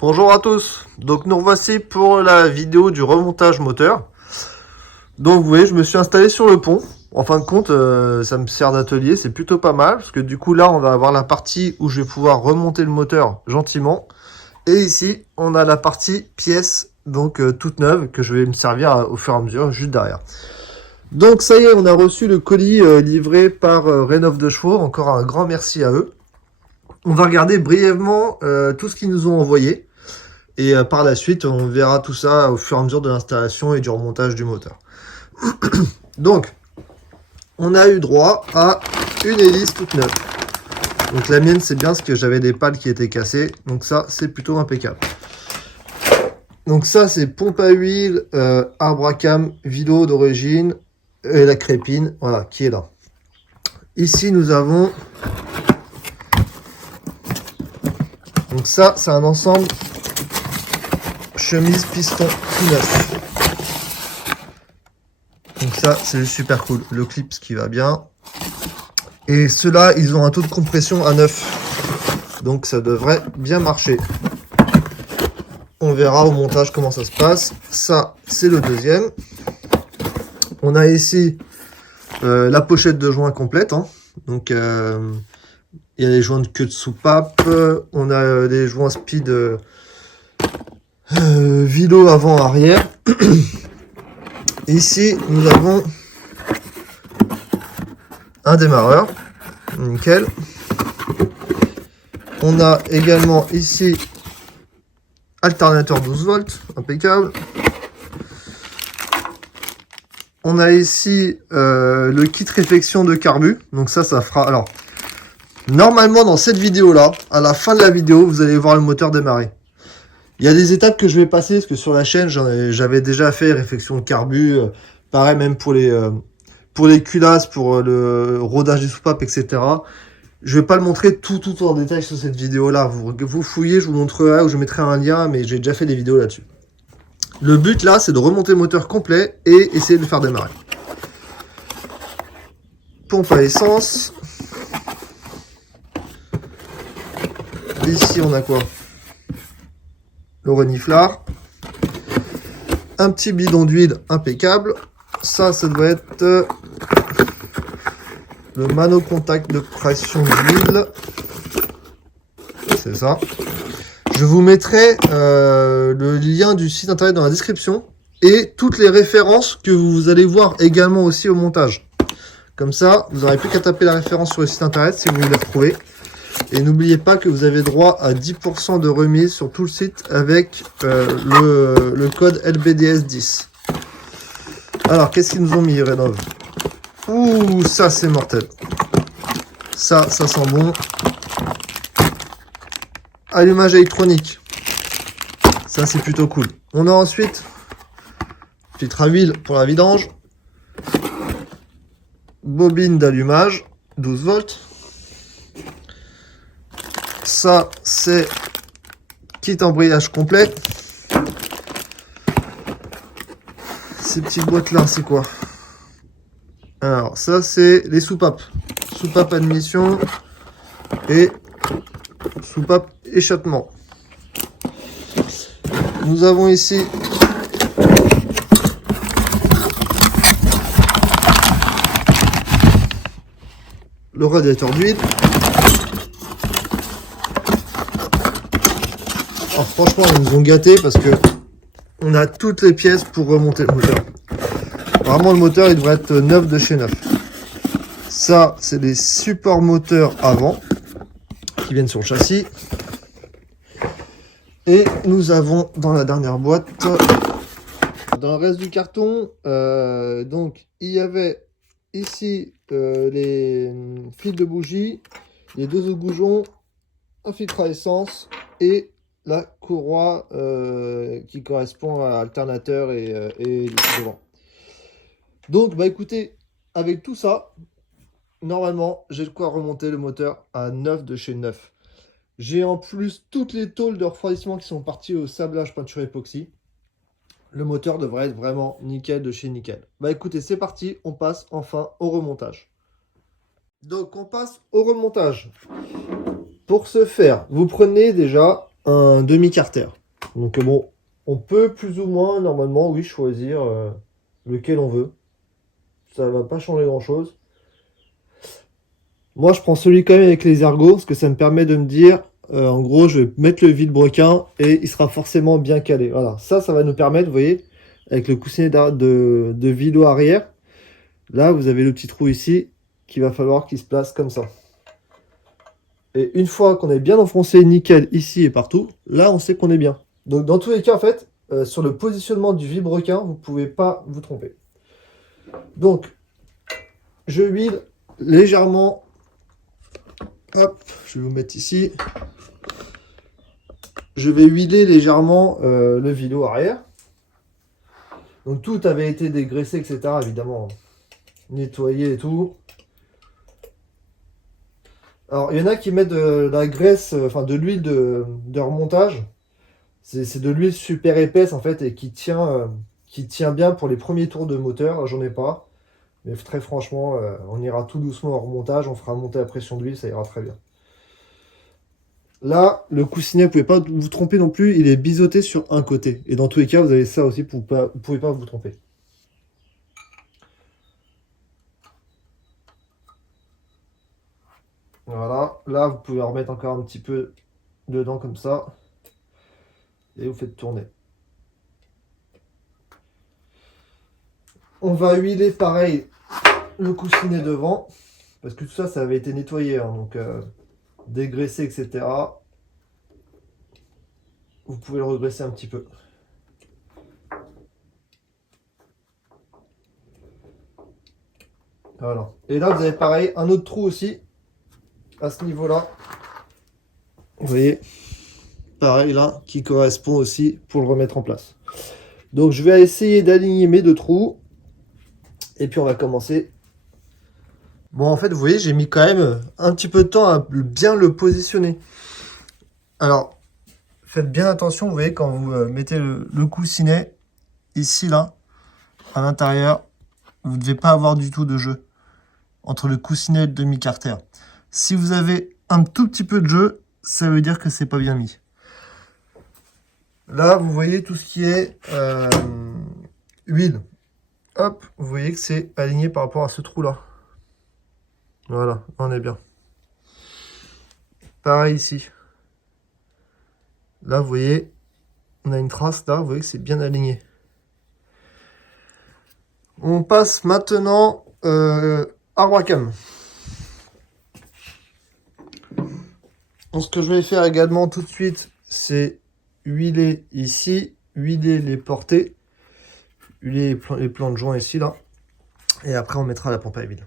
Bonjour à tous, donc nous revoici pour la vidéo du remontage moteur. Donc vous voyez, je me suis installé sur le pont. En fin de compte, ça me sert d'atelier, c'est plutôt pas mal. Parce que du coup là, on va avoir la partie où je vais pouvoir remonter le moteur gentiment. Et ici, on a la partie pièce, donc toute neuve, que je vais me servir au fur et à mesure, juste derrière. Donc ça y est, on a reçu le colis livré par Rénov de Chevaux. Encore un grand merci à eux. On va regarder brièvement tout ce qu'ils nous ont envoyé. Et par la suite, on verra tout ça au fur et à mesure de l'installation et du remontage du moteur. Donc, on a eu droit à une hélice toute neuve. Donc la mienne, c'est bien parce que j'avais des pales qui étaient cassées. Donc ça, c'est plutôt impeccable. Donc ça, c'est pompe à huile, arbre à cam, vilo d'origine, et la crépine, voilà, qui est là. Ici, nous avons... Donc ça, c'est un ensemble chemise piston tout neuf. Donc ça, c'est super cool. Le clip, ce qui va bien. Et ceux-là, ils ont un taux de compression à 9. Donc ça devrait bien marcher. On verra au montage comment ça se passe. Ça, c'est le deuxième. On a ici la pochette de joints complète. Hein. Donc, il y a les joints de queue de soupape. On a des joints speed vilo avant-arrière. Ici, nous avons un démarreur. Nickel. On a également ici alternateur 12 volts. Impeccable. On a ici le kit réflexion de carbu. Donc ça fera... Alors, normalement, dans cette vidéo-là, à la fin de la vidéo, vous allez voir le moteur démarrer. Il y a des étapes que je vais passer, parce que sur la chaîne, j'avais déjà fait réflexion de carbu. Pareil, même pour les culasses, pour le rodage des soupapes, etc. Je vais pas le montrer tout en détail sur cette vidéo-là. Vous fouillez, je vous montrerai, ou je mettrai un lien, mais j'ai déjà fait des vidéos là-dessus. Le but, là, c'est de remonter le moteur complet et essayer de le faire démarrer. Pompe à essence. Ici, on a quoi? Le reniflard. Un petit bidon d'huile impeccable. Ça doit être le mano-contact de pression d'huile. C'est ça. Je vous mettrai le lien du site internet dans la description et toutes les références que vous allez voir également aussi au montage. Comme ça, vous n'aurez plus qu'à taper la référence sur le site internet si vous voulez retrouver. Et n'oubliez pas que vous avez droit à 10% de remise sur tout le site avec le code LBDS10. Alors, qu'est-ce qu'ils nous ont mis, Rénov? Ouh, ça c'est mortel. Ça sent bon. Allumage électronique. Ça c'est plutôt cool. On a ensuite filtre à huile pour la vidange. Bobine d'allumage, 12 volts. Ça c'est kit embrayage complet. Ces petites boîtes là, c'est quoi? Alors ça c'est les soupapes. Soupape admission et soupape échappement. Nous avons ici le radiateur d'huile. Alors franchement, ils nous ont gâtés parce que on a toutes les pièces pour remonter le moteur. Vraiment, le moteur, il devrait être neuf de chez neuf. Ça, c'est les supports moteurs avant qui viennent sur le châssis. Et nous avons dans la dernière boîte, dans le reste du carton, donc il y avait ici les fils de bougie, les deux autres goujons, un filtre à essence et la courroie qui correspond à l'alternateur et devant. Donc bah écoutez, avec tout ça, normalement j'ai de quoi remonter le moteur à 9 de chez 9. J'ai en plus toutes les tôles de refroidissement qui sont parties au sablage peinture époxy. Le moteur devrait être vraiment nickel de chez nickel. Bah écoutez, c'est parti, on passe enfin au remontage. Donc on passe au remontage. Pour ce faire, vous prenez déjà un demi-carter. Donc bon, on peut plus ou moins, normalement, oui, choisir lequel on veut. Ça va pas changer grand-chose. Moi, je prends celui quand même avec les ergots, parce que ça me permet de me dire, en gros, je vais mettre le vilebrequin et il sera forcément bien calé. Voilà, ça va nous permettre, vous voyez, avec le coussinet de vélo arrière, là, vous avez le petit trou ici, qu'il va falloir qu'il se place comme ça. Et une fois qu'on est bien enfoncé nickel ici et partout, là, on sait qu'on est bien. Donc, dans tous les cas, en fait, sur le positionnement du vilebrequin, vous ne pouvez pas vous tromper. Donc, je huile légèrement. Hop, je vais vous mettre ici. Je vais huiler légèrement le vélo arrière. Donc tout avait été dégraissé, etc. Évidemment, nettoyé et tout. Alors il y en a qui mettent de la graisse, enfin de l'huile de remontage. C'est de l'huile super épaisse en fait et qui tient bien pour les premiers tours de moteur. J'en ai pas. Mais très franchement, on ira tout doucement au remontage. On fera monter la pression d'huile, ça ira très bien. Là, le coussinet, vous ne pouvez pas vous tromper non plus, il est biseauté sur un côté. Et dans tous les cas, vous avez ça aussi, vous ne pouvez pas vous tromper. Voilà, là, vous pouvez en remettre encore un petit peu dedans comme ça. Et vous faites tourner. On va huiler pareil le coussinet devant. Parce que tout ça, ça avait été nettoyé, hein, donc dégraissé, etc. Vous pouvez le regraisser un petit peu. Voilà. Et là, vous avez pareil, un autre trou aussi, à ce niveau-là. Vous voyez, pareil là, qui correspond aussi pour le remettre en place. Donc, je vais essayer d'aligner mes deux trous. Et puis, on va commencer. Bon, en fait, vous voyez, j'ai mis quand même un petit peu de temps à bien le positionner. Alors, faites bien attention, vous voyez, quand vous mettez le coussinet, ici, là, à l'intérieur, vous ne devez pas avoir du tout de jeu entre le coussinet et le demi-carter. Si vous avez un tout petit peu de jeu, ça veut dire que c'est pas bien mis. Là, vous voyez tout ce qui est huile. Hop, vous voyez que c'est aligné par rapport à ce trou-là. Voilà, on est bien. Pareil ici. Là, vous voyez, on a une trace là, vous voyez que c'est bien aligné. On passe maintenant arbre à cam. Donc, ce que je vais faire également tout de suite, c'est huiler ici, huiler les portées, huiler les plans de joint ici, là. Et après, on mettra la pompe à huile.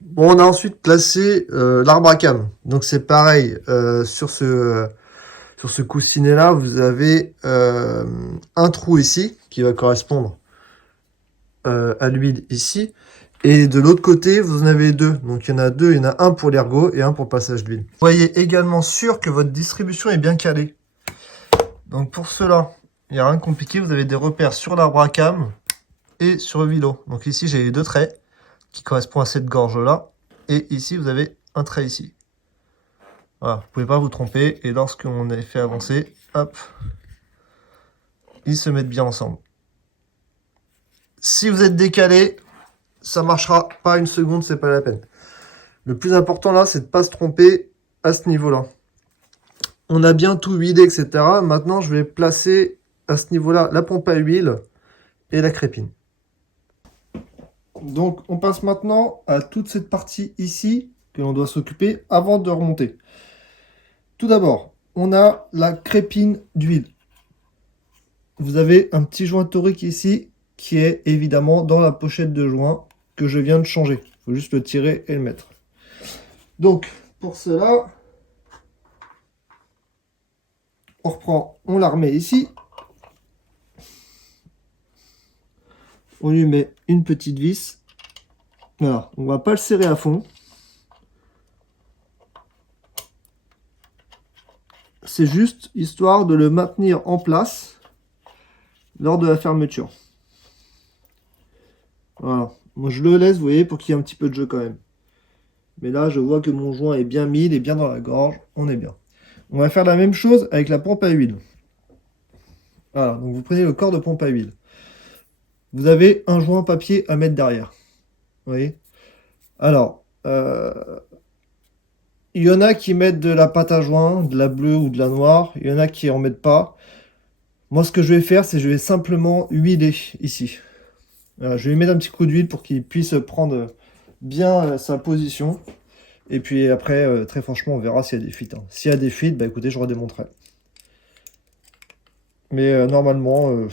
Bon, on a ensuite placé l'arbre à cam. Donc, c'est pareil, sur ce coussinet-là, vous avez un trou ici, qui va correspondre à l'huile ici. Et de l'autre côté, vous en avez deux. Donc, il y en a deux. Il y en a un pour l'ergot et un pour le passage d'huile. Soyez également sûr que votre distribution est bien calée. Donc, pour cela, il n'y a rien de compliqué. Vous avez des repères sur l'arbre à cam et sur le vélo. Donc, ici, j'ai les deux traits qui correspondent à cette gorge-là. Et ici, vous avez un trait ici. Voilà, vous ne pouvez pas vous tromper. Et lorsqu'on est fait avancer, hop, ils se mettent bien ensemble. Si vous êtes décalé, ça marchera pas une seconde, c'est pas la peine. Le plus important là, c'est de ne pas se tromper à ce niveau-là. On a bien tout huilé, etc. Maintenant, je vais placer à ce niveau-là la pompe à huile et la crépine. Donc, on passe maintenant à toute cette partie ici que l'on doit s'occuper avant de remonter. Tout d'abord, on a la crépine d'huile. Vous avez un petit joint torique ici qui est évidemment dans la pochette de joint que je viens de changer. Il faut juste le tirer et le mettre. Donc, pour cela, on reprend, on la remet ici. On lui met une petite vis. Voilà, on ne va pas le serrer à fond. C'est juste histoire de le maintenir en place lors de la fermeture. Voilà, moi je le laisse, vous voyez, pour qu'il y ait un petit peu de jeu quand même. Mais là, je vois que mon joint est bien mis, il est bien dans la gorge, on est bien. On va faire la même chose avec la pompe à huile. Voilà, donc vous prenez le corps de pompe à huile. Vous avez un joint papier à mettre derrière. Vous voyez? Alors, il y en a qui mettent de la pâte à joint, de la bleue ou de la noire. Il y en a qui en mettent pas. Moi, ce que je vais faire, c'est que je vais simplement huiler ici. Voilà, je vais lui mettre un petit coup d'huile pour qu'il puisse prendre bien sa position. Et puis après, très franchement, on verra s'il y a des fuites, hein. S'il y a des fuites, bah écoutez, je redémonterai. Mais normalement,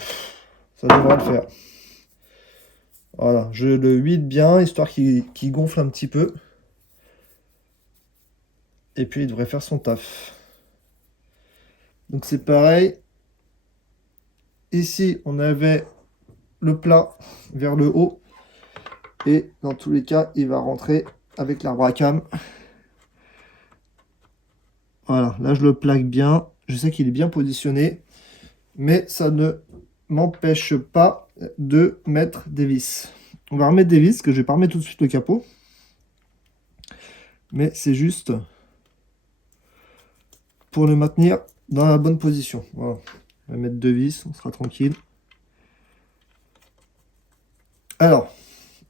ça devrait le faire. Voilà, je le huile bien, histoire qu'il gonfle un petit peu. Et puis, il devrait faire son taf. Donc c'est pareil. Ici, on avait le plat vers le haut. Et dans tous les cas, il va rentrer avec l'arbre à cam. Voilà, là je le plaque bien. Je sais qu'il est bien positionné. Mais ça ne m'empêche pas de mettre des vis. On va remettre des vis, parce que je vais pas remettre tout de suite le capot. Mais c'est juste pour le maintenir dans la bonne position. Voilà. On va mettre deux vis, on sera tranquille. Alors,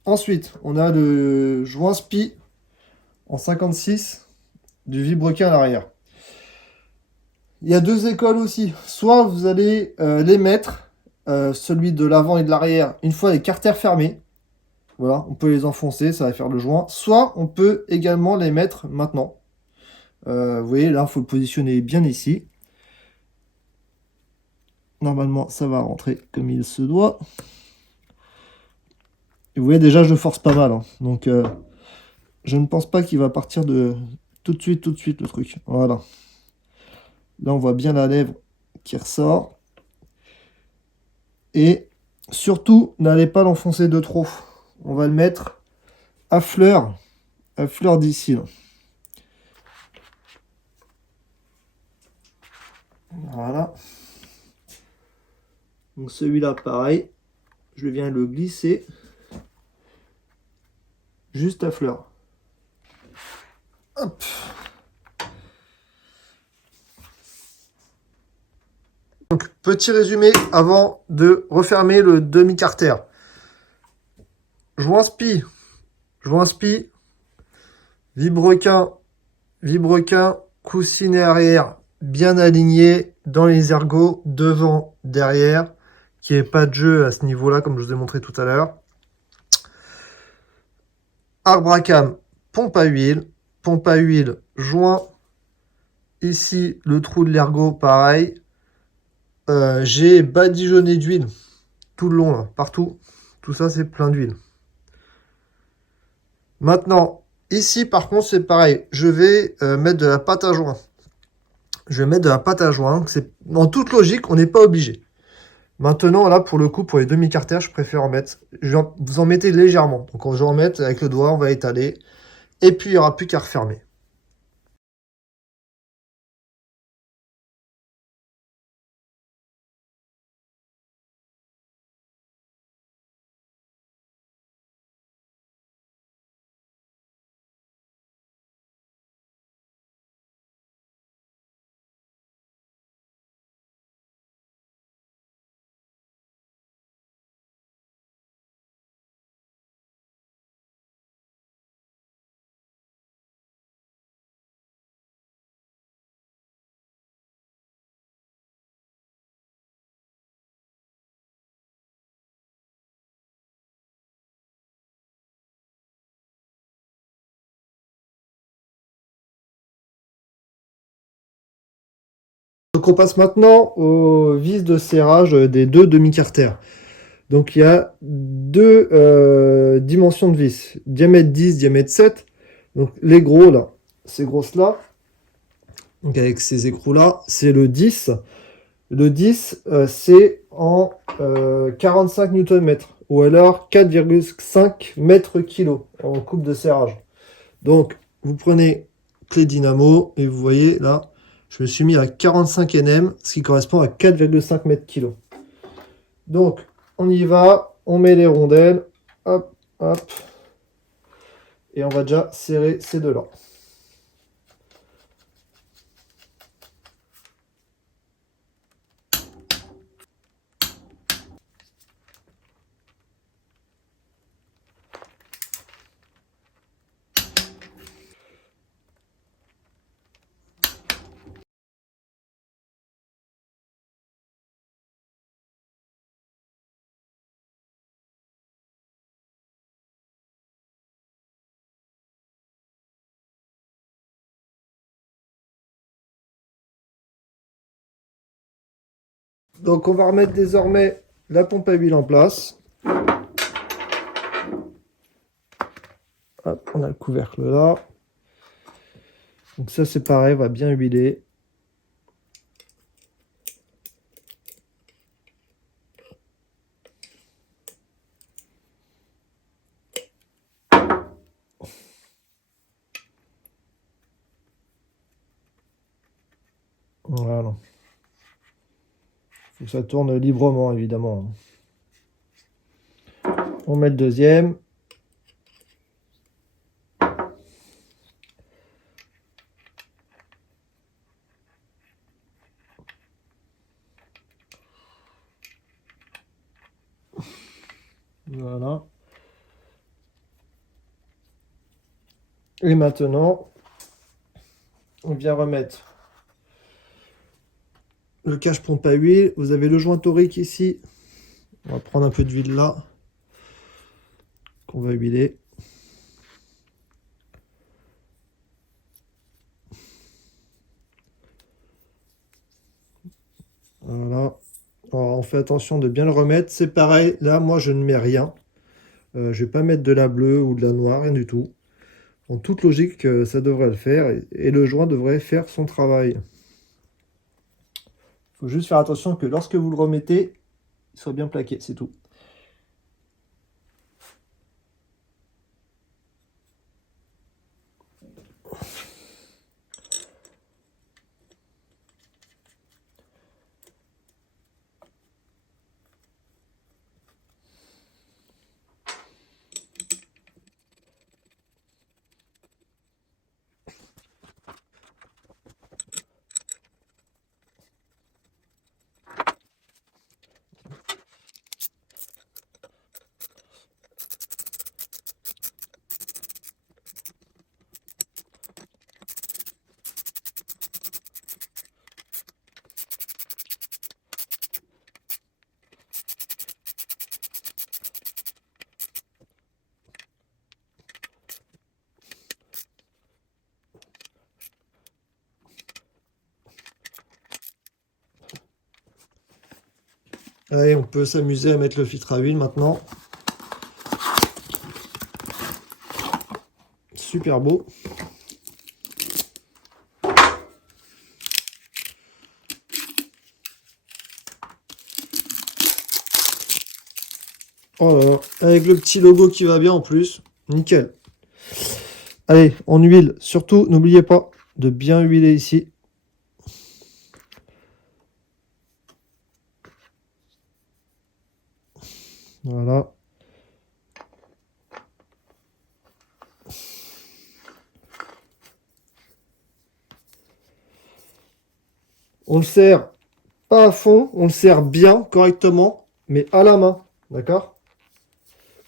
ensuite, on a le joint spi en 56 du vilebrequin à l'arrière. Il y a deux écoles aussi. Soit vous allez les mettre, celui de l'avant et de l'arrière, une fois les carters fermés. Voilà, on peut les enfoncer, ça va faire le joint. Soit on peut également les mettre maintenant. Vous voyez, là, il faut le positionner bien ici. Normalement, ça va rentrer comme il se doit. Et vous voyez, déjà, je force pas mal, hein. Donc, je ne pense pas qu'il va partir de tout de suite, le truc. Voilà. Là, on voit bien la lèvre qui ressort. Et surtout, n'allez pas l'enfoncer de trop. On va le mettre à fleur d'ici. Voilà. Donc celui-là, pareil. Je viens le glisser juste à fleur. Hop. Donc, petit résumé avant de refermer le demi-carter. Joint spi, vilebrequin, coussinet arrière bien aligné dans les ergots, devant, derrière, qu'il n'y ait pas de jeu à ce niveau-là, comme je vous ai montré tout à l'heure. Arbre à cam, pompe à huile, joint. Ici, le trou de l'ergot, pareil. J'ai badigeonné d'huile tout le long, là, partout. Tout ça, c'est plein d'huile. Maintenant, ici, par contre, c'est pareil. Je vais mettre de la pâte à joint. C'est en toute logique, on n'est pas obligé. Maintenant, là, pour le coup, pour les demi-carters, je préfère en mettre. Vous en mettez légèrement. Donc, je vais en mettre avec le doigt, on va étaler. Et puis, il n'y aura plus qu'à refermer. Donc, on passe maintenant aux vis de serrage des deux demi-carters. Donc, il y a deux dimensions de vis. Diamètre 10, diamètre 7. Donc, les gros, là, ces grosses-là, donc avec ces écrous-là, c'est le 10. Le 10, c'est en 45 Nm, ou alors 4,5 mètres kg en coupe de serrage. Donc, vous prenez clé dynamo, et vous voyez, là, je me suis mis à 45 Nm, ce qui correspond à 4,5 mètres kg. Donc, on y va, on met les rondelles, hop, hop, et on va déjà serrer ces deux-là. Donc on va remettre désormais la pompe à huile en place. Hop, on a le couvercle là. Donc ça c'est pareil, on va bien huiler. Voilà. Faut que ça tourne librement évidemment. On met le deuxième. Voilà. Et maintenant, on vient remettre le cache pompe à huile. Vous avez le joint torique ici. On va prendre un peu d'huile là, qu'on va huiler. Voilà. Alors, on fait attention de bien le remettre. C'est pareil, là, moi, je ne mets rien. Je vais pas mettre de la bleue ou de la noire, rien du tout. En toute logique, ça devrait le faire. Et le joint devrait faire son travail. Il faut juste faire attention que lorsque vous le remettez, il soit bien plaqué, c'est tout. Allez, on peut s'amuser à mettre le filtre à huile maintenant. Super beau. Oh là là, avec le petit logo qui va bien en plus. Nickel. Allez, on huile. Surtout, n'oubliez pas de bien huiler ici. Voilà. On le serre pas à fond, on le serre bien, correctement, mais à la main. D'accord?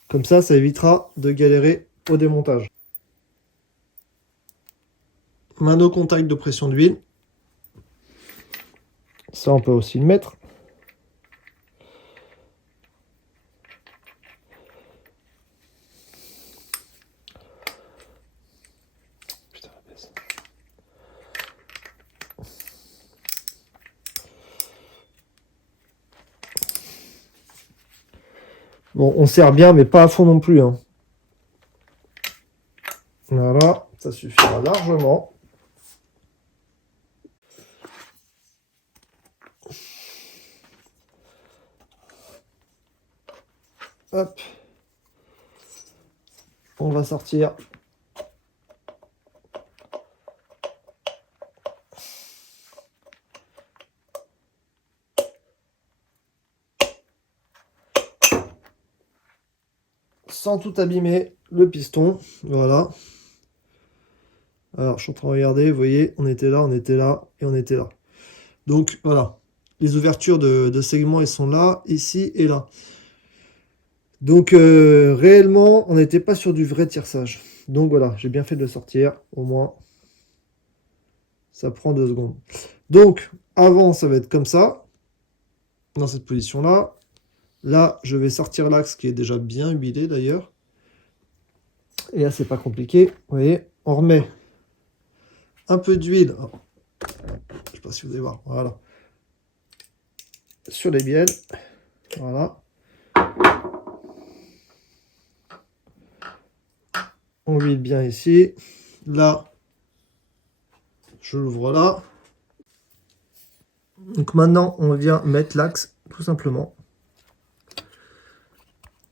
Comme ça évitera de galérer au démontage. Mano contact de pression d'huile. Ça, on peut aussi le mettre. Putain, la baisse. Bon, on serre bien, mais pas à fond non plus, hein. Voilà, ça suffira largement. Hop. On va sortir. Sans tout abîmer le piston. Voilà. Alors, je suis en train de regarder, vous voyez, on était là et on était là. Donc, voilà. Les ouvertures de segments, elles sont là, ici et là. Donc, réellement, on n'était pas sur du vrai tierçage. Donc, voilà, j'ai bien fait de le sortir, au moins. Ça prend 2 secondes. Donc, avant, ça va être comme ça, dans cette position-là. Là, je vais sortir l'axe qui est déjà bien huilé, d'ailleurs. Et là, c'est pas compliqué. Vous voyez, on remet un peu d'huile. Je sais pas si vous allez voir. Voilà. sur les bielles. Voilà. On huile bien ici. Là, je l'ouvre là. Donc maintenant, on vient mettre l'axe, tout simplement.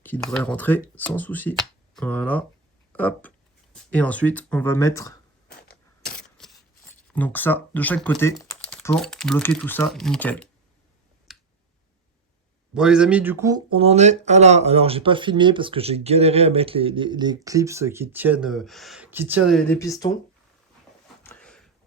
Qui devrait rentrer sans souci. Voilà. Hop. Et ensuite, on va mettre donc ça de chaque côté pour bloquer tout ça nickel. Bon les amis, du coup, on en est à là. Alors, j'ai pas filmé parce que j'ai galéré à mettre les clips qui tiennent les pistons.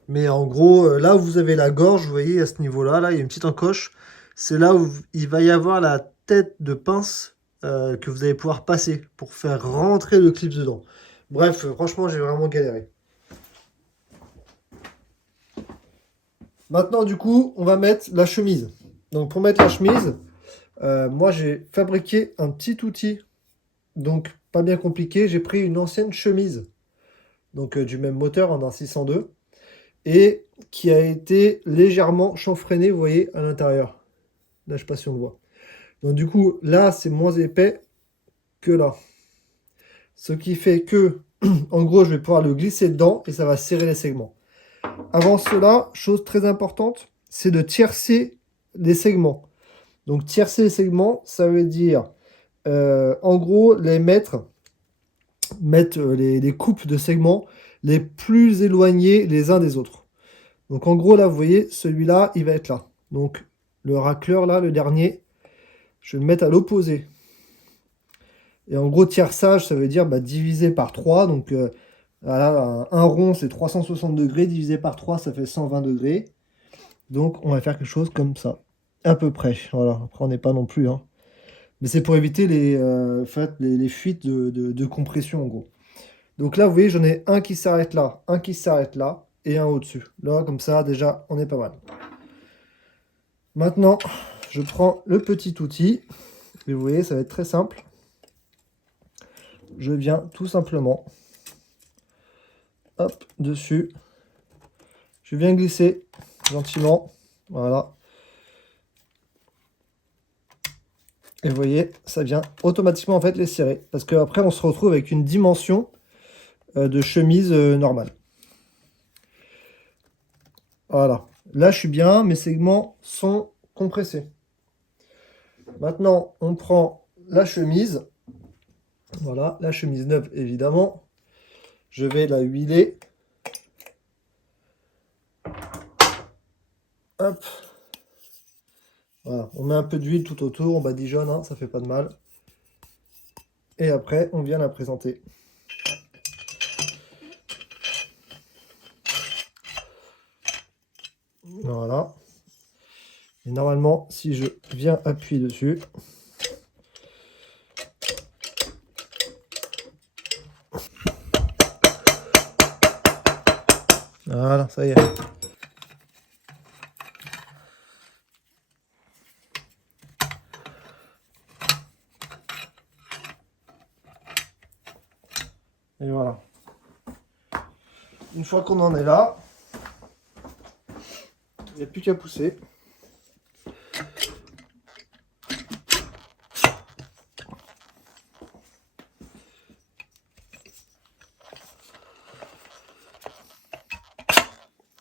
Mais en gros, là où vous avez la gorge, vous voyez, à ce niveau-là, là, il y a une petite encoche. C'est là où il va y avoir la tête de pince que vous allez pouvoir passer pour faire rentrer le clip dedans. Bref, franchement, j'ai vraiment galéré. Maintenant, du coup, on va mettre la chemise. Donc, pour mettre la chemise, moi, j'ai fabriqué un petit outil. Donc, pas bien compliqué. J'ai pris une ancienne chemise. Donc, du même moteur, en un 602. Et qui a été légèrement chanfreiné, vous voyez, à l'intérieur. Là, je sais pas si on le voit. Donc du coup, là, c'est moins épais que là. Ce qui fait que, en gros, je vais pouvoir le glisser dedans et ça va serrer les segments. Avant cela, chose très importante, c'est de tiercer les segments. Donc tiercer les segments, ça veut dire, en gros, mettre les coupes de segments les plus éloignés les uns des autres. Donc en gros, là, vous voyez, celui-là, il va être là. Donc le racleur, là, le dernier, je vais le mettre à l'opposé. Et en gros, tierçage, ça veut dire diviser par 3. Donc voilà, un rond, c'est 360 degrés. Divisé par 3, ça fait 120 degrés. Donc on va faire quelque chose comme ça. À peu près. Voilà. Après, on n'est pas non plus. Hein. Mais c'est pour éviter les fuites de compression, en gros. Donc là, vous voyez, j'en ai un qui s'arrête là, un qui s'arrête là, et un au-dessus. Là, comme ça, déjà, on est pas mal. Maintenant, je prends le petit outil. Et vous voyez, ça va être très simple. Je viens tout simplement, hop, dessus. Je viens glisser gentiment. Voilà. Et vous voyez, ça vient automatiquement en fait les serrer. Parce qu'après, on se retrouve avec une dimension de chemise normale. Voilà. Là, je suis bien. Mes segments sont compressés. Maintenant, on prend la chemise. Voilà, la chemise neuve, évidemment. Je vais la huiler. Hop. Voilà, on met un peu d'huile tout autour, on badigeonne, hein, ça fait pas de mal. Et après, on vient la présenter. Voilà. Et normalement, si je viens appuyer dessus, voilà, ça y est. Et voilà. Une fois qu'on en est là, il n'y a plus qu'à pousser.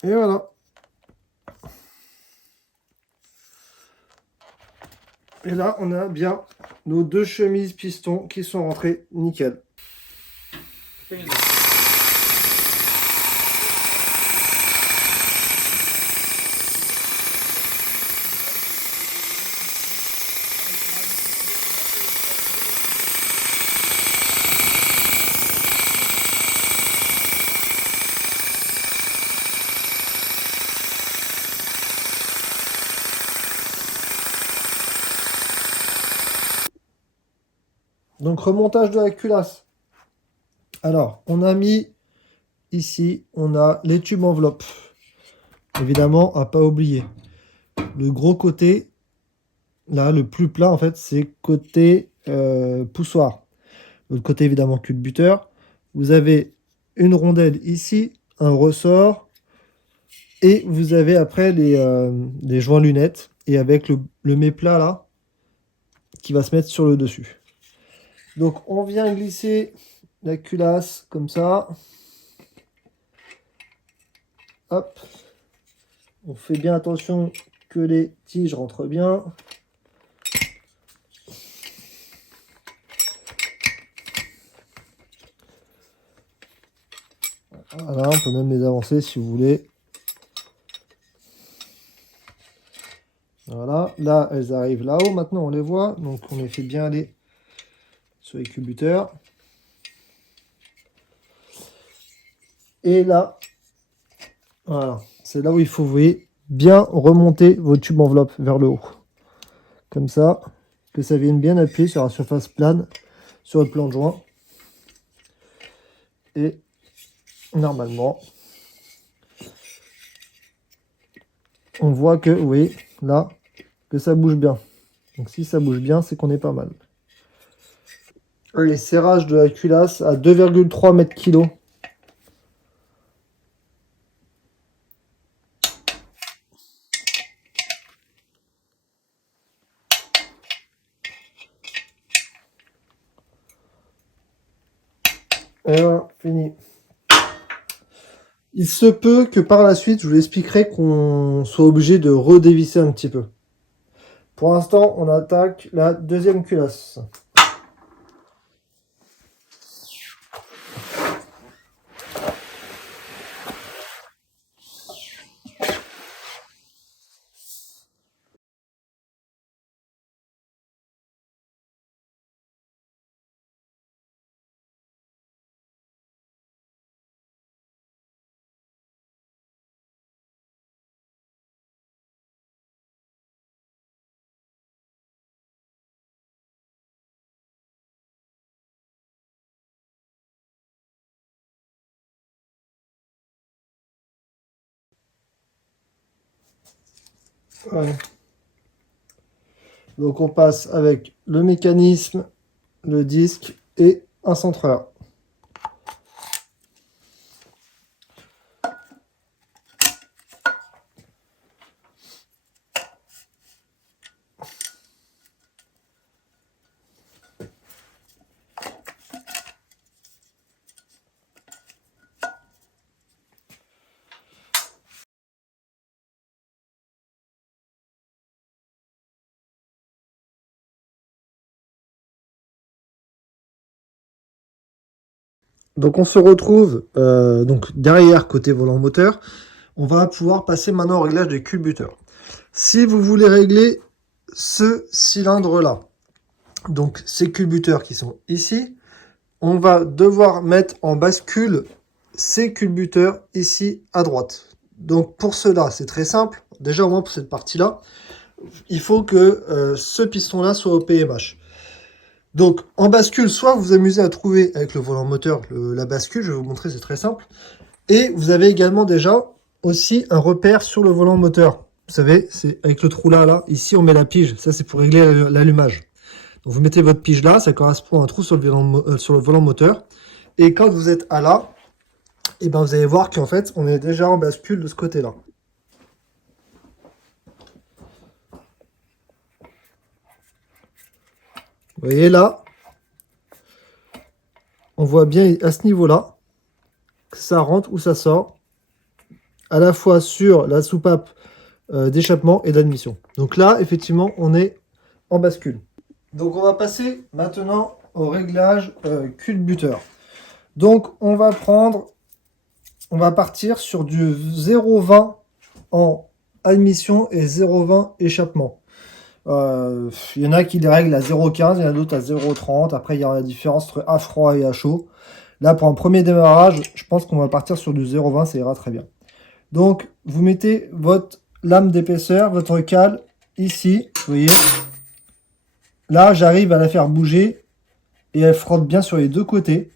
Et voilà. Et là, on a bien nos deux chemises pistons qui sont rentrées nickel. Donc remontage de la culasse. Alors, on a mis ici, on a les tubes enveloppes. Évidemment, à pas oublier. Le gros côté, là, le plus plat, en fait, c'est côté poussoir. L'autre côté, évidemment, culbuteur. Vous avez une rondelle ici, un ressort. Et vous avez après les joints lunettes et avec le méplat là qui va se mettre sur le dessus. Donc on vient glisser la culasse comme ça. Hop. On fait bien attention que les tiges rentrent bien. Voilà, on peut même les avancer si vous voulez. Voilà, là elles arrivent là-haut, maintenant on les voit, donc on les fait bien aller sur les culbuteurs. Et là, voilà, c'est là où il faut, vous voyez, bien remonter vos tubes enveloppes vers le haut. Comme ça, que ça vienne bien appuyer sur la surface plane, sur le plan de joint. Et normalement, on voit que, vous voyez, là, que ça bouge bien. Donc si ça bouge bien, c'est qu'on est pas mal. Les serrages de la culasse à 2,3 mètres kg. Et voilà, fini. Il se peut que par la suite, je vous expliquerai qu'on soit obligé de redévisser un petit peu. Pour l'instant, on attaque la deuxième culasse. Ouais. Donc on passe avec le mécanisme, le disque et un centreur. Donc on se retrouve donc derrière côté volant moteur. On va pouvoir passer maintenant au réglage des culbuteurs. Si vous voulez régler ce cylindre-là, donc ces culbuteurs qui sont ici, on va devoir mettre en bascule ces culbuteurs ici à droite. Donc pour cela, c'est très simple. Déjà au moins pour cette partie-là, il faut que ce piston-là soit au PMH. Donc en bascule, soit vous vous amusez à trouver avec le volant moteur la bascule, je vais vous montrer, c'est très simple. Et vous avez également déjà aussi un repère sur le volant moteur. Vous savez, c'est avec le trou là, ici on met la pige, ça c'est pour régler l'allumage. Donc vous mettez votre pige là, ça correspond à un trou sur le volant moteur. Et quand vous êtes à là, et ben vous allez voir qu'en fait on est déjà en bascule de ce côté-là. Vous voyez là, on voit bien à ce niveau-là, que ça rentre ou ça sort, à la fois sur la soupape d'échappement et d'admission. Donc là, effectivement, on est en bascule. Donc on va passer maintenant au réglage culbuteur. Donc on va partir sur du 0,20 en admission et 0,20 échappement. Il y en a qui les règlent à 0,15, il y en a d'autres à 0,30. Après, il y a la différence entre à froid et à chaud. Là, pour un premier démarrage, je pense qu'on va partir sur du 0,20, ça ira très bien. Donc, vous mettez votre lame d'épaisseur, votre cale, ici, vous voyez. Là, j'arrive à la faire bouger et elle frotte bien sur les deux côtés.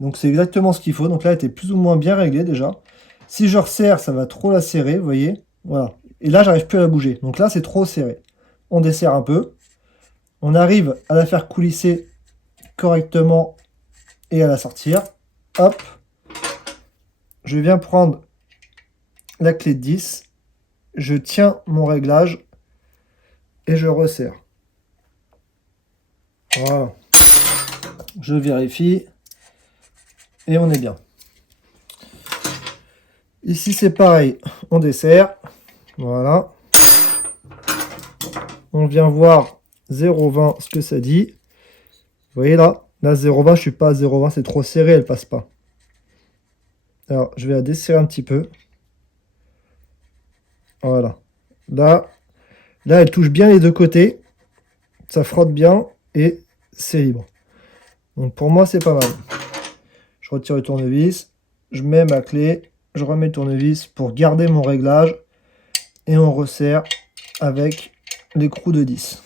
Donc, c'est exactement ce qu'il faut. Donc là, elle était plus ou moins bien réglée déjà. Si je resserre, ça va trop la serrer, vous voyez. Voilà. Et là, j'arrive plus à la bouger. Donc là, c'est trop serré. On desserre un peu. On arrive à la faire coulisser correctement et à la sortir. Hop. Je viens prendre la clé de 10. Je tiens mon réglage et je resserre. Voilà. Je vérifie et on est bien. Ici c'est pareil, on desserre. Voilà. On vient voir 0,20 ce que ça dit. Vous voyez là, 0,20, je suis pas à 0,20, c'est trop serré, elle passe pas. Alors je vais la desserrer un petit peu. Voilà. Là, elle touche bien les deux côtés. Ça frotte bien et c'est libre. Donc pour moi, c'est pas mal. Je retire le tournevis. Je mets ma clé. Je remets le tournevis pour garder mon réglage. Et on resserre avec l'écrou de 10.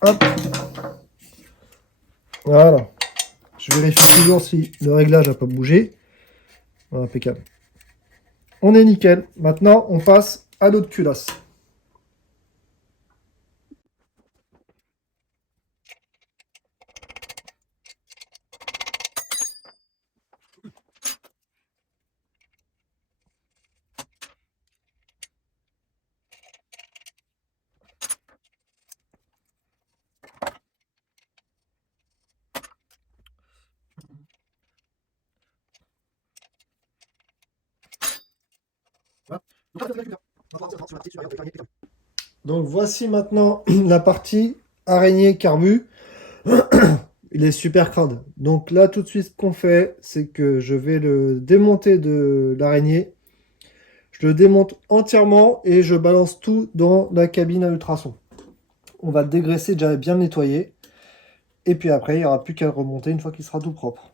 Hop. Voilà. Je vérifie toujours si le réglage n'a pas bougé. Voilà, impeccable. On est nickel. Maintenant, on passe à l'autre culasse. Donc voici maintenant la partie araignée carbu. Il est super crade. Donc là tout de suite ce qu'on fait, c'est que je vais le démonter de l'araignée. Je le démonte entièrement et je balance tout dans la cabine à ultrasons. On va le dégraisser, déjà bien le nettoyer. Et puis après, il n'y aura plus qu'à le remonter une fois qu'il sera tout propre.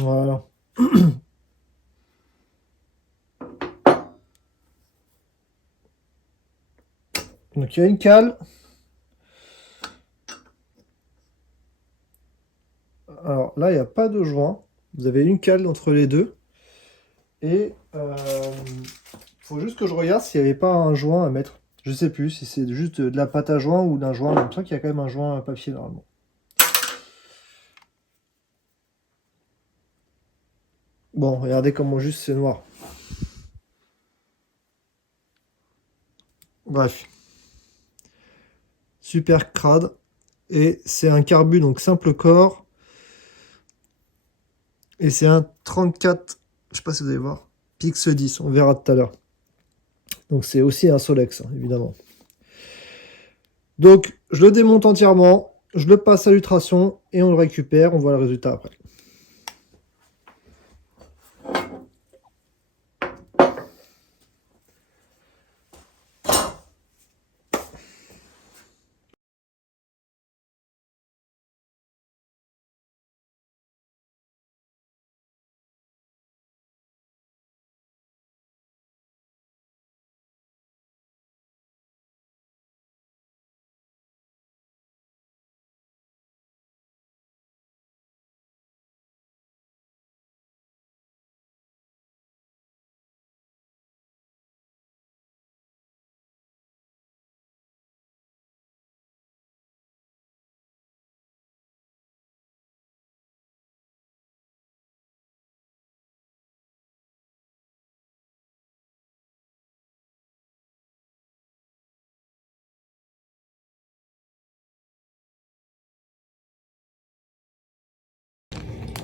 Voilà. Donc il y a une cale. Alors là, il n'y a pas de joint. Vous avez une cale entre les deux. Et faut juste que je regarde s'il n'y avait pas un joint à mettre. Je sais plus si c'est juste de la pâte à joint ou d'un joint. J'ai l'impression qu'il y a quand même un joint à papier normalement. Bon, regardez comment juste c'est noir. Bref. Super crade. Et c'est un carbu, donc simple corps. Et c'est un 34, je sais pas si vous allez voir, Pix 10, on verra tout à l'heure. Donc c'est aussi un Solex, hein, évidemment. Donc je le démonte entièrement, je le passe à l'ultrason et on le récupère, on voit le résultat après.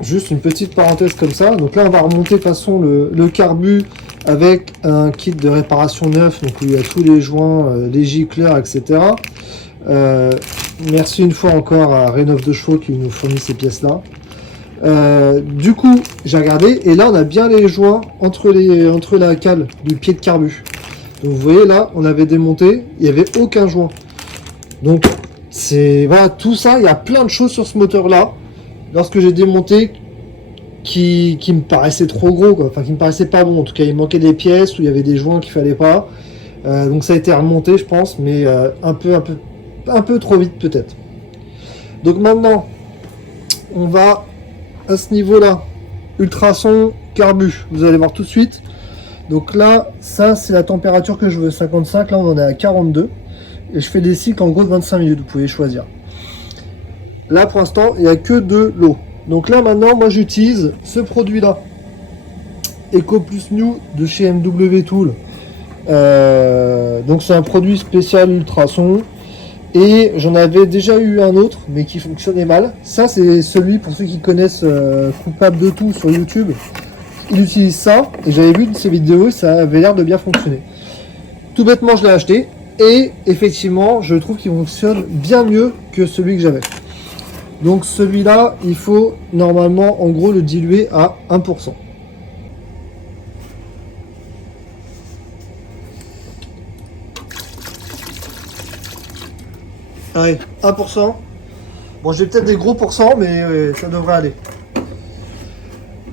Juste une petite parenthèse comme ça. Donc là, on va remonter de toute façon le carbu avec un kit de réparation neuf. Donc où il y a tous les joints, les gicleurs, etc. Merci une fois encore à Rénov de Chevaux qui nous fournit ces pièces-là. Du coup, j'ai regardé et là, on a bien les joints entre la cale du pied de carbu. Donc vous voyez là, on avait démonté, il n'y avait aucun joint. Donc c'est voilà, tout ça, il y a plein de choses sur ce moteur-là. Lorsque j'ai démonté, qui me paraissait trop gros, quoi. Enfin qui me paraissait pas bon. En tout cas, il manquait des pièces ou il y avait des joints qu'il fallait pas. Donc ça a été remonté, je pense, mais un peu trop vite peut-être. Donc maintenant, on va à ce niveau-là, ultrason, carbu. Vous allez voir tout de suite. Donc là, ça c'est la température que je veux, 55. Là, on en est à 42. Et je fais des cycles en gros de 25 minutes. Vous pouvez choisir. Là pour l'instant il n'y a que de l'eau. Donc là maintenant moi j'utilise ce produit là, Eco Plus New de chez MW Tool. Donc c'est un produit spécial ultrason. Et j'en avais déjà eu un autre, mais qui fonctionnait mal. Ça, c'est celui, pour ceux qui connaissent Coupable de tout sur YouTube. Il utilise ça, et j'avais vu de ses vidéos, et ça avait l'air de bien fonctionner. Tout bêtement, je l'ai acheté, et effectivement, je trouve qu'il fonctionne bien mieux que celui que j'avais. Donc celui-là, il faut normalement, en gros, le diluer à 1%. Allez, 1%. Bon, j'ai peut-être des gros pourcents, mais ça devrait aller.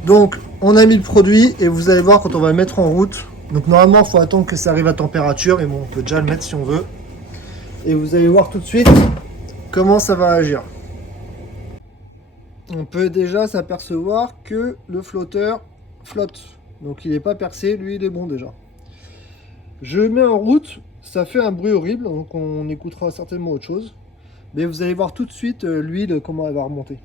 Donc, on a mis le produit et vous allez voir quand on va le mettre en route. Donc, normalement, il faut attendre que ça arrive à température. Mais bon, on peut déjà le mettre si on veut. Et vous allez voir tout de suite comment ça va agir. On peut déjà s'apercevoir que le flotteur flotte. Donc, il n'est pas percé. Lui, il est bon déjà. Je le mets en route. Ça fait un bruit horrible. Donc, on écoutera certainement autre chose. Mais vous allez voir tout de suite l'huile, comment elle va remonter.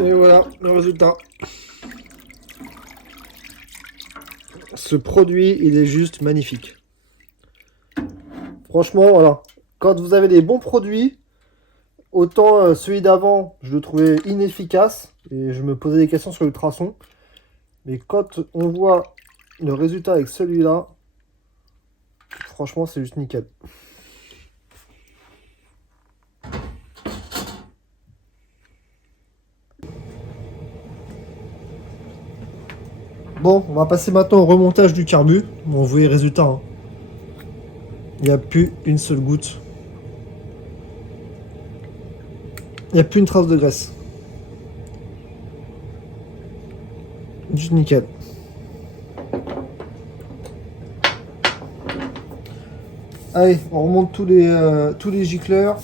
Et voilà le résultat. Ce produit, il est juste magnifique. Franchement, voilà. Quand vous avez des bons produits, autant celui d'avant, je le trouvais inefficace. Et je me posais des questions sur l'ultrason. Mais quand on voit le résultat avec celui-là, franchement, c'est juste nickel. Bon, on va passer maintenant au remontage du carbu. Bon, vous voyez le résultat. Hein. Il n'y a plus une seule goutte. Il n'y a plus une trace de graisse. Juste nickel. Allez, on remonte tous les gicleurs.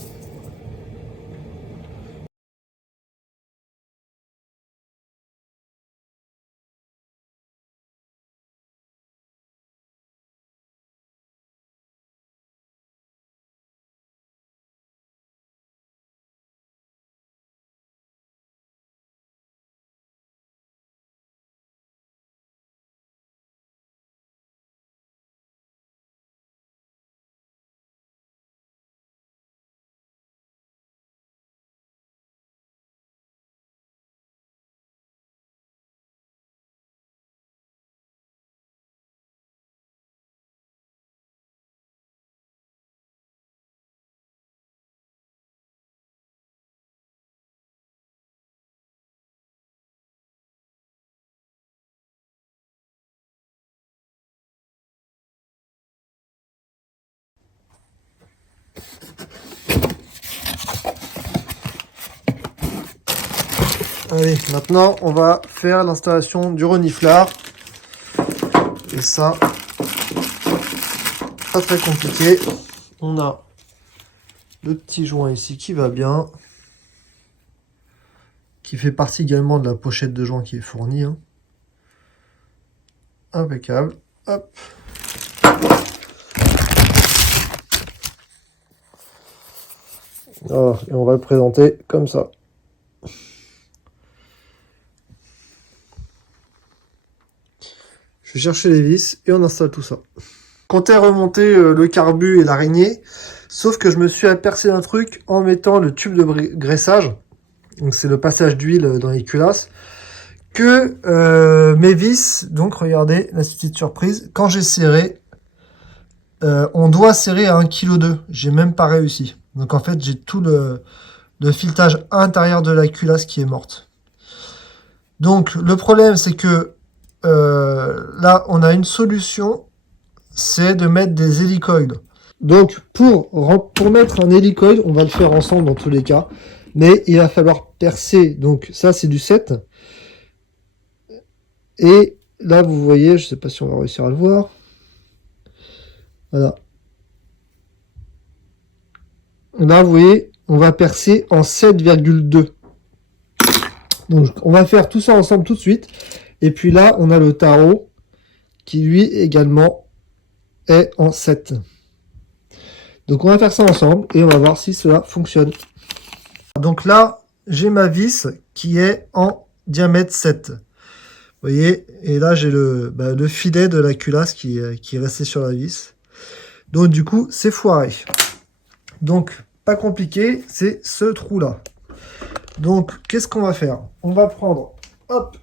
Allez, maintenant on va faire l'installation du reniflard. Et ça, pas très compliqué. On a le petit joint ici qui va bien. Qui fait partie également de la pochette de joint qui est fournie. Hein. Impeccable. Hop. Voilà, et on va le présenter comme ça. Je vais chercher les vis et on installe tout ça. Comptais remonter le carbu et l'araignée, sauf que je me suis aperçu d'un truc en mettant le tube de graissage, donc c'est le passage d'huile dans les culasses, que mes vis, donc regardez la petite surprise, quand j'ai serré, on doit serrer à 1,2 kg, j'ai même pas réussi. Donc en fait j'ai tout le filetage intérieur de la culasse qui est morte. Donc le problème c'est que là, on a une solution, c'est de mettre des hélicoïdes. Donc, pour mettre un hélicoïde, on va le faire ensemble dans tous les cas, mais il va falloir percer. Donc, ça, c'est du 7. Et là, vous voyez, je ne sais pas si on va réussir à le voir. Voilà. Là, vous voyez, on va percer en 7,2. Donc, on va faire tout ça ensemble tout de suite. Et puis là, on a le tarot qui, lui, également est en 7. Donc, on va faire ça ensemble et on va voir si cela fonctionne. Donc là, j'ai ma vis qui est en diamètre 7. Vous voyez, et là, j'ai le filet de la culasse qui est resté sur la vis. Donc, du coup, c'est foiré. Donc, pas compliqué, c'est ce trou-là. Donc, qu'est-ce qu'on va faire? On va prendre, hop,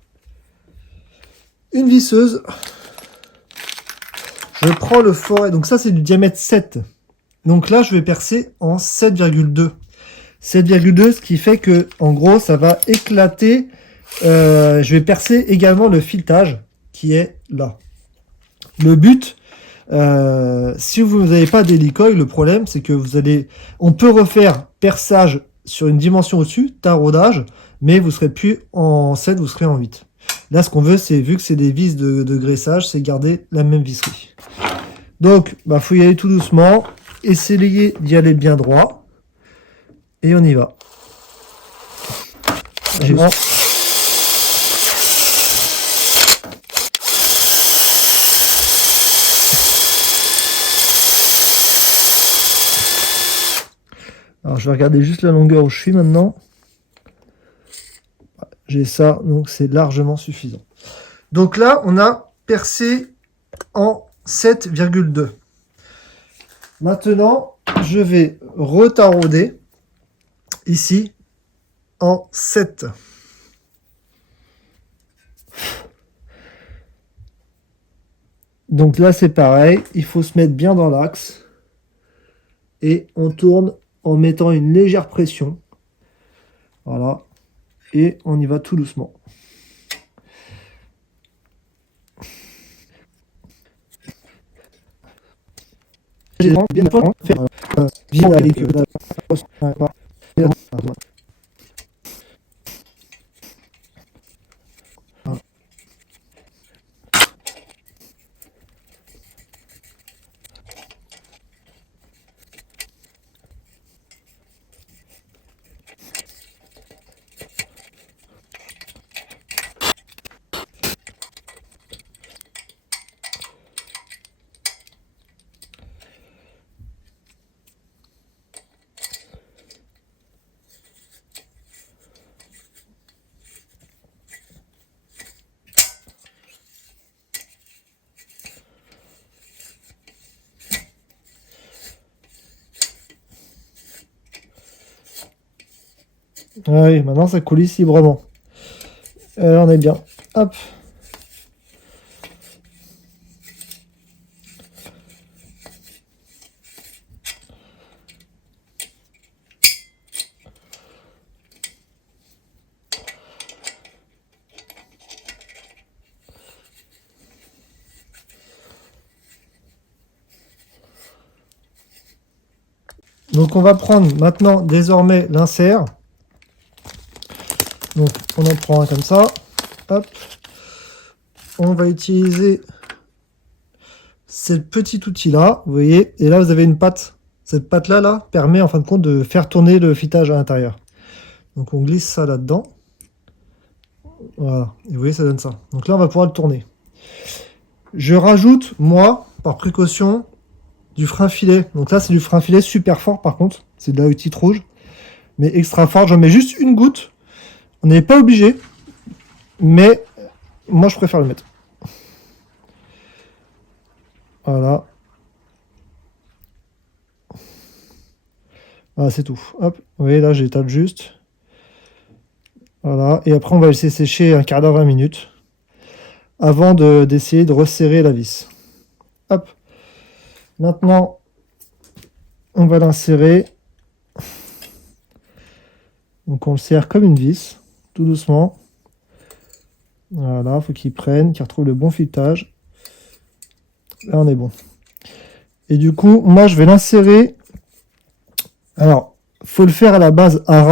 une visseuse. Je prends le foret. Donc, ça, c'est du diamètre 7. Donc là, je vais percer en 7,2. 7,2, ce qui fait que, en gros, ça va éclater. Je vais percer également le filetage qui est là. Le but, si vous n'avez pas d'hélicoïde, le problème, c'est que on peut refaire perçage sur une dimension au-dessus, taraudage, mais vous serez plus en 7, vous serez en 8. Là, ce qu'on veut, c'est, vu que c'est des vis de graissage, c'est garder la même visserie. Donc, faut y aller tout doucement. Essayez d'y aller bien droit. Et on y va. Alors, je vais regarder juste la longueur où je suis maintenant. J'ai ça, donc c'est largement suffisant. Donc là, on a percé en 7,2. Maintenant, je vais retarauder ici en 7. Donc là, c'est pareil. Il faut se mettre bien dans l'axe. Et on tourne en mettant une légère pression. Voilà. Et on y va tout doucement. Bien faire avec oui, maintenant ça coulisse librement. On est bien. Hop. Donc on va prendre maintenant désormais l'insert. Donc on en prend un comme ça. Hop. On va utiliser ce petit outil là, vous voyez, et là vous avez une patte. Cette patte là permet en fin de compte de faire tourner le filetage à l'intérieur. Donc on glisse ça là-dedans. Voilà, et vous voyez ça donne ça. Donc là on va pouvoir le tourner. Je rajoute, moi, par précaution, du frein filet. Donc là c'est du frein filet super fort par contre. C'est de la otite rouge. Mais extra fort, j'en mets juste une goutte. On n'est pas obligé. Mais moi je préfère le mettre. Voilà. Voilà, c'est tout. Hop, vous voyez là j'étale juste. Voilà, et après on va laisser sécher un quart d'heure, 20 minutes. Avant d'essayer de resserrer la vis. Hop. Maintenant, on va l'insérer. Donc on le serre comme une vis, tout doucement. Voilà, faut qu'il prenne, qu'il retrouve le bon filetage. Là, on est bon. Et du coup, moi, je vais l'insérer. Alors, faut le faire à la base à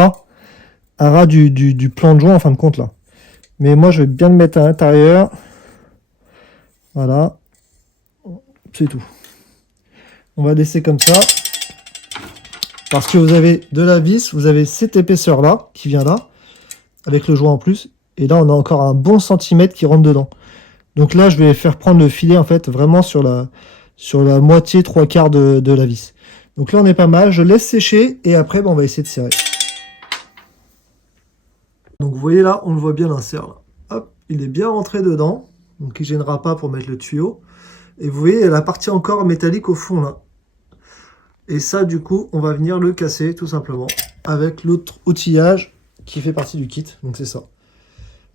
ras du plan de joint, en fin de compte, là. Mais moi, je vais bien le mettre à l'intérieur. Voilà. C'est tout. On va laisser comme ça. Parce que vous avez de la vis, vous avez cette épaisseur-là, qui vient là, avec le joint en plus. Et là, on a encore un bon centimètre qui rentre dedans. Donc là, je vais faire prendre le filet, en fait, vraiment sur la moitié, 3/4 de la vis. Donc là, on est pas mal. Je laisse sécher et après, on va essayer de serrer. Donc vous voyez là, on le voit bien l'insert. Là. Hop, il est bien rentré dedans. Donc il ne gênera pas pour mettre le tuyau. Et vous voyez, il y a la partie encore métallique au fond là. Et ça, du coup, on va venir le casser tout simplement avec l'autre outillage qui fait partie du kit. Donc c'est ça.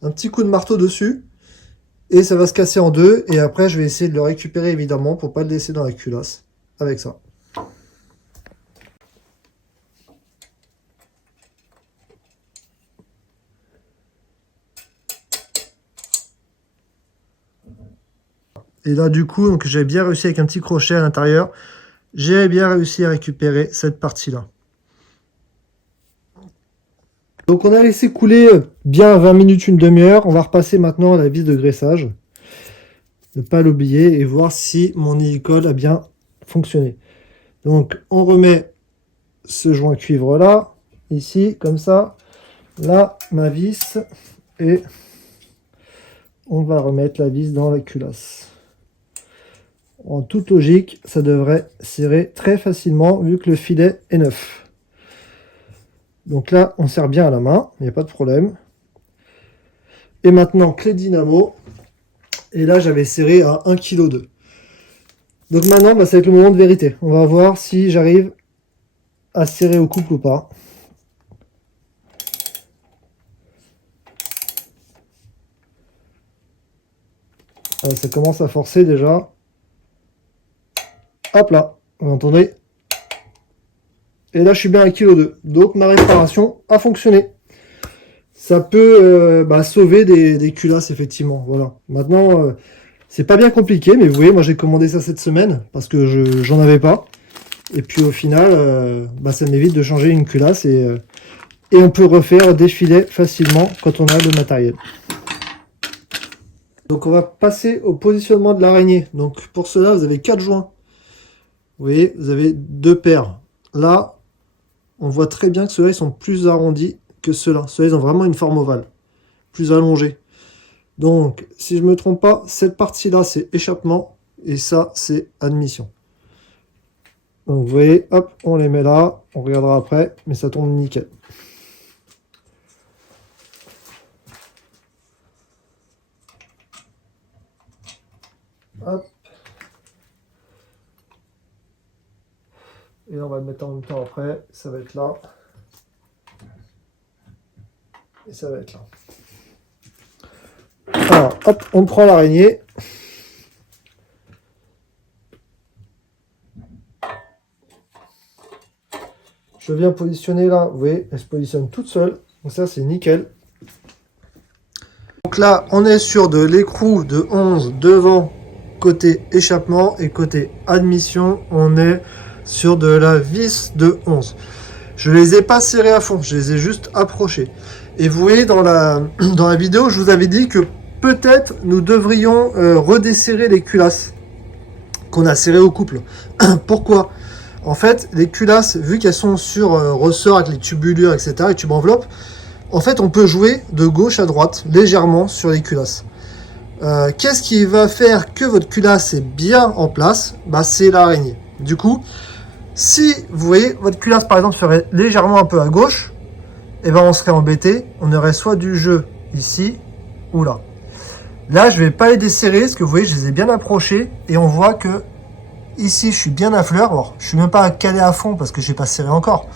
Un petit coup de marteau dessus. Et ça va se casser en deux. Et après, je vais essayer de le récupérer évidemment pour ne pas le laisser dans la culasse. Avec ça. Et là, du coup, donc j'ai bien réussi avec un petit crochet à l'intérieur. J'ai bien réussi à récupérer cette partie-là. Donc on a laissé couler bien 20 minutes, une demi-heure. On va repasser maintenant à la vis de graissage. Ne pas l'oublier et voir si mon hélicole a bien fonctionné. Donc on remet ce joint cuivre là, ici, comme ça. Là, ma vis. Et on va remettre la vis dans la culasse. En toute logique, ça devrait serrer très facilement vu que le filet est neuf. Donc là, on serre bien à la main, il n'y a pas de problème. Et maintenant, clé dynamo. Et là, j'avais serré à 1,2 kg. Donc maintenant, ça va être le moment de vérité. On va voir si j'arrive à serrer au couple ou pas. Ça commence à forcer déjà. Hop là, vous entendez? Et là, je suis bien à 1,2 kg. Donc, ma réparation a fonctionné. Ça peut sauver des culasses, effectivement. Voilà. Maintenant, c'est pas bien compliqué, mais vous voyez, moi, j'ai commandé ça cette semaine parce que j'en avais pas. Et puis, au final, ça m'évite de changer une culasse et on peut refaire des filets facilement quand on a le matériel. Donc, on va passer au positionnement de l'araignée. Donc, pour cela, vous avez 4 joints. Vous voyez, vous avez 2 paires. Là, on voit très bien que ceux-là, ils sont plus arrondis que ceux-là. Ceux-là, ils ont vraiment une forme ovale, plus allongée. Donc, si je ne me trompe pas, cette partie-là, c'est échappement, et ça, c'est admission. Donc, vous voyez, hop, on les met là, on regardera après, mais ça tombe nickel. Hop. Et on va le mettre en même temps après, ça va être là. Et ça va être là. Alors, hop, on prend l'araignée. Je viens positionner là, vous voyez, elle se positionne toute seule. Donc ça, c'est nickel. Donc là, on est sur de l'écrou de 11 devant, côté échappement, et côté admission, on est sur de la vis de 11. Je ne les ai pas serrés à fond, je les ai juste approchés. Et vous voyez, dans la vidéo, je vous avais dit que peut-être nous devrions redesserrer les culasses qu'on a serrées au couple. Pourquoi ? En fait, les culasses, vu qu'elles sont sur ressort avec les tubulures, etc., les tubes enveloppes, en fait, on peut jouer de gauche à droite, légèrement, sur les culasses. Qu'est-ce qui va faire que votre culasse est bien en place ? C'est l'araignée. Du coup, si vous voyez, votre culasse, par exemple, serait légèrement un peu à gauche, et on serait embêté. On aurait soit du jeu ici, ou là. Là, je ne vais pas les desserrer, parce que vous voyez, je les ai bien approchés, et on voit que ici, je suis bien à fleur. Alors, je ne suis même pas calé à fond, parce que je n'ai pas serré encore.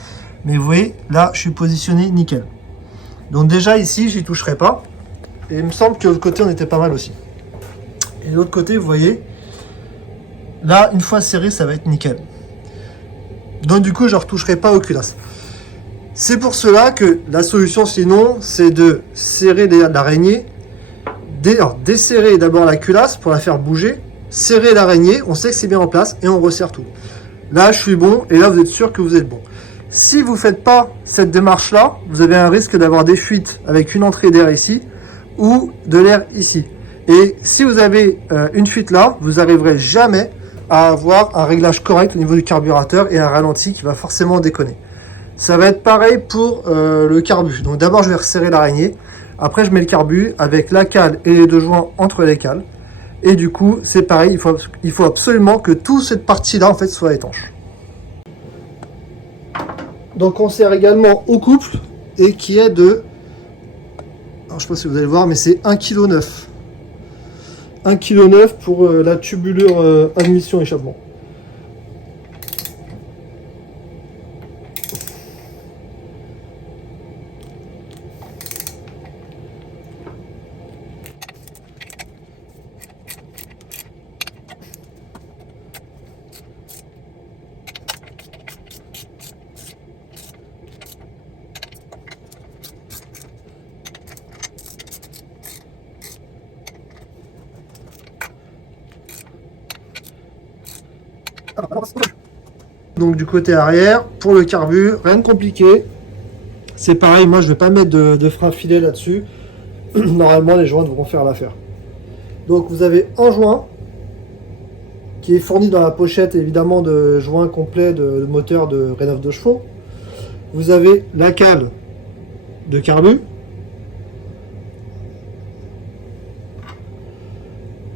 Mais vous voyez, là, je suis positionné nickel. Donc déjà, ici, j'y toucherai pas. Et il me semble que de l'autre côté, on était pas mal aussi. Et de l'autre côté, vous voyez, là, une fois serré, ça va être nickel. Donc du coup, je ne retoucherai pas aux culasses. C'est pour cela que la solution, sinon, c'est de serrer l'araignée, desserrer d'abord la culasse pour la faire bouger, serrer l'araignée, on sait que c'est bien en place et on resserre tout. Là, je suis bon et là, vous êtes sûr que vous êtes bon. Si vous ne faites pas cette démarche-là, vous avez un risque d'avoir des fuites avec une entrée d'air ici ou de l'air ici. Et si vous avez une fuite là, vous n'arriverez jamais à avoir un réglage correct au niveau du carburateur et un ralenti qui va forcément déconner. Ça va être pareil pour le carbu. Donc d'abord, je vais resserrer l'araignée. Après, je mets le carbu avec la cale et les deux joints entre les cales. Et du coup, c'est pareil, il faut absolument que toute cette partie-là en fait soit étanche. Donc on sert également au couple et qui est de, alors je sais pas si vous allez voir, mais c'est 1,9 kg. 1,9 kg pour la tubulure admission échappement. Donc du côté arrière, pour le carbu, rien de compliqué. C'est pareil, moi je ne vais pas mettre de frein filet là-dessus. Normalement les joints devront faire l'affaire. Donc vous avez un joint qui est fourni dans la pochette évidemment de joint complet de moteur de Renault 2 chevaux. Vous avez la cale de carbu.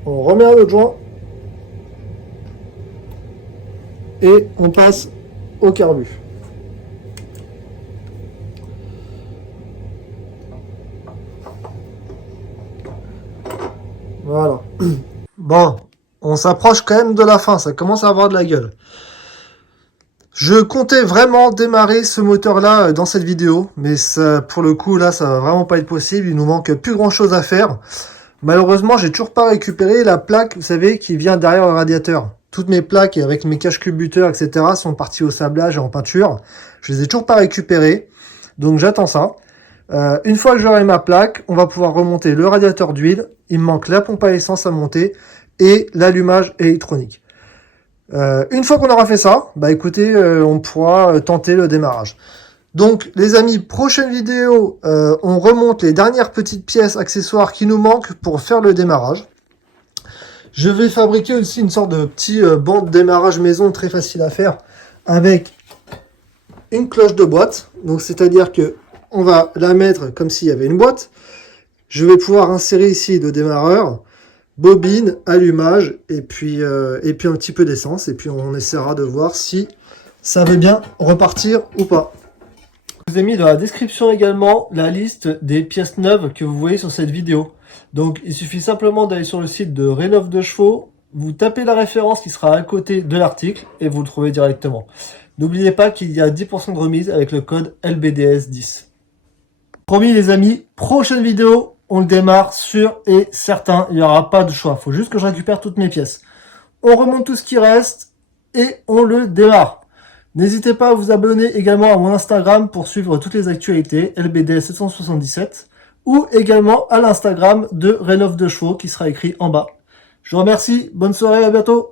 On remet un autre joint. Et on passe au carbu. Voilà. Bon, on s'approche quand même de la fin, ça commence à avoir de la gueule. Je comptais vraiment démarrer ce moteur-là dans cette vidéo, mais ça, pour le coup, là, ça va vraiment pas être possible. Il nous manque plus grand-chose à faire. Malheureusement, j'ai toujours pas récupéré la plaque, vous savez, qui vient derrière le radiateur. Toutes mes plaques avec mes cache-culbuteurs, etc. sont parties au sablage et en peinture. Je les ai toujours pas récupérées, donc j'attends ça. Une fois que j'aurai ma plaque, on va pouvoir remonter le radiateur d'huile. Il me manque la pompe à essence à monter et l'allumage électronique. Une fois qu'on aura fait ça, bah écoutez, on pourra tenter le démarrage. Donc les amis, prochaine vidéo, on remonte les dernières petites pièces accessoires qui nous manquent pour faire le démarrage. Je vais fabriquer aussi une sorte de petit banc de démarrage maison très facile à faire avec une cloche de boîte. Donc c'est-à-dire que on va la mettre comme s'il y avait une boîte. Je vais pouvoir insérer ici le démarreur, bobine, allumage et puis un petit peu d'essence. Et puis on essaiera de voir si ça veut bien repartir ou pas. Je vous ai mis dans la description également la liste des pièces neuves que vous voyez sur cette vidéo. Donc il suffit simplement d'aller sur le site de Renault 2 chevaux, vous tapez la référence qui sera à côté de l'article et vous le trouvez directement. N'oubliez pas qu'il y a 10% de remise avec le code LBDS10. Promis les amis, prochaine vidéo, on le démarre sûr et certain, il n'y aura pas de choix. Il faut juste que je récupère toutes mes pièces. On remonte tout ce qui reste et on le démarre. N'hésitez pas à vous abonner également à mon Instagram pour suivre toutes les actualités, LBDS777, ou également à l'Instagram de Renault 2 chevaux qui sera écrit en bas. Je vous remercie, bonne soirée, à bientôt.